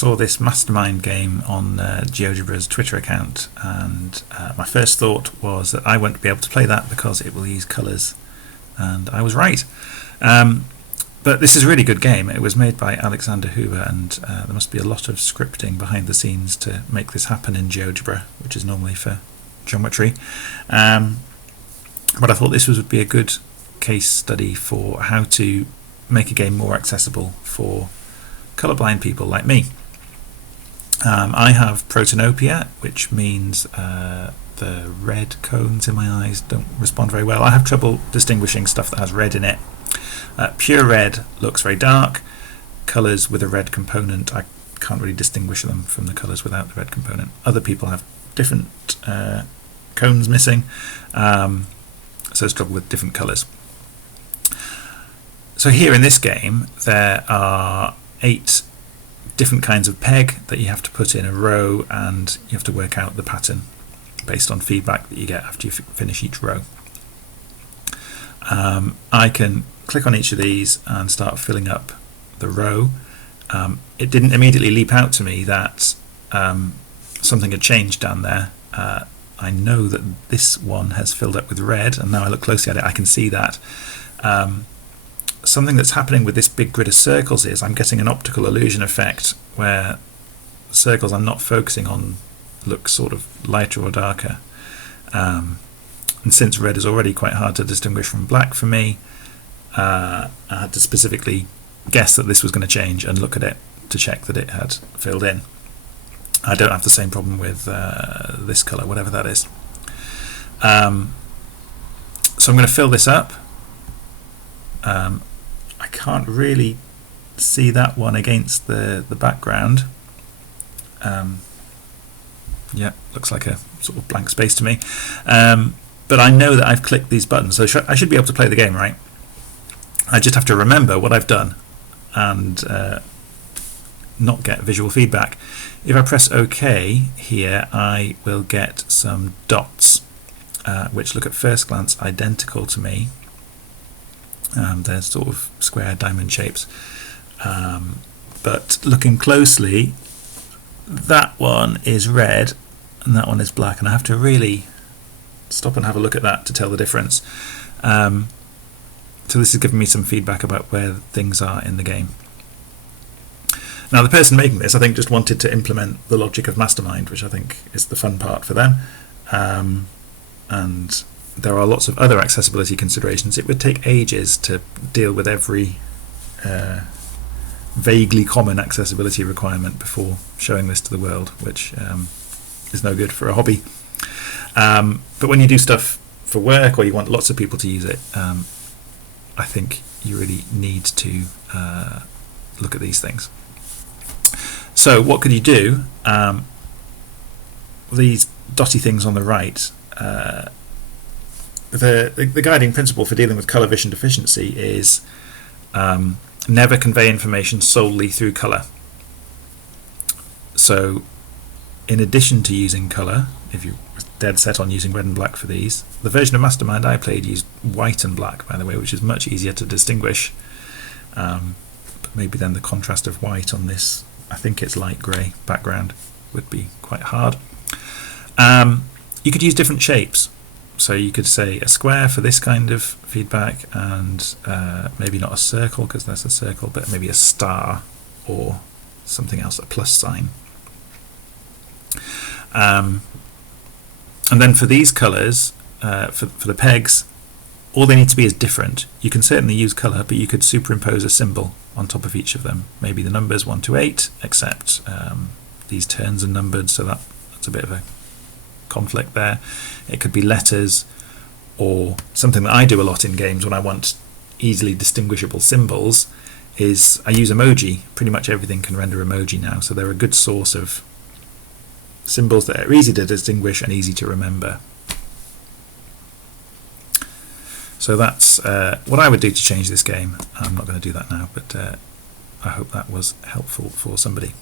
saw this Mastermind game on GeoGebra's Twitter account, and my first thought was that I won't be able to play that because it will use colours, and I was right. But this is a really good game. It was made by Alexander Hoover, and there must be a lot of scripting behind the scenes to make this happen in GeoGebra, which is normally for geometry. But I thought this would be a good case study for how to make a game more accessible for colourblind people like me. I have protanopia, which means the red cones in my eyes don't respond very well. I have trouble distinguishing stuff that has red in it. Pure red looks very dark. Colours with a red component, I can't really distinguish them from the colours without the red component. Other people have different cones missing, so struggle with different colours. So here in this game there are 8 different kinds of peg that you have to put in a row, and you have to work out the pattern based on feedback that you get after you finish each row. I can click on each of these and start filling up the row. It didn't immediately leap out to me that something had changed down there. I know that this one has filled up with red, and now I look closely at it I can see that. Something that's happening with this big grid of circles is I'm getting an optical illusion effect where circles I'm not focusing on look sort of lighter or darker. And since red is already quite hard to distinguish from black for me, I had to specifically guess that this was going to change and look at it to check that it had filled in. I don't have the same problem with this colour, whatever that is. So I'm going to fill this up. I can't really see that one against the background. Yeah, looks like a sort of blank space to me. But I know that I've clicked these buttons, so I should be able to play the game, right? I just have to remember what I've done and not get visual feedback. If I press OK here, I will get some dots, which look at first glance identical to me. They're sort of square diamond shapes. But looking closely, that one is red and that one is black, and I have to really stop and have a look at that to tell the difference. So this is giving me some feedback about where things are in the game. Now the person making this, I think, just wanted to implement the logic of Mastermind, which I think is the fun part for them. And there are lots of other accessibility considerations. It would take ages to deal with every vaguely common accessibility requirement before showing this to the world, which is no good for a hobby. But when you do stuff for work or you want lots of people to use it, I think you really need to look at these things. So what could you do? These dotty things on the right, the guiding principle for dealing with colour vision deficiency is never convey information solely through colour. So in addition to using colour, if you're dead set on using red and black for these, the version of Mastermind I played used white and black, by the way, which is much easier to distinguish. But maybe then the contrast of white on this, I think it's light grey background, would be quite hard. You could use different shapes. So you could say a square for this kind of feedback, and maybe not a circle because that's a circle, but maybe a star or something else, a plus sign. And then for these colours, for the pegs, all they need to be is different. You can certainly use colour, but you could superimpose a symbol on top of each of them. Maybe the numbers 1 to 8, except these turns are numbered, so that's a bit of a conflict there. It could be letters, or something that I do a lot in games when I want easily distinguishable symbols is I use emoji. Pretty much everything can render emoji now, so they're a good source of symbols that are easy to distinguish and easy to remember. So that's what I would do to change this game. I'm not going to do that now, but I hope that was helpful for somebody.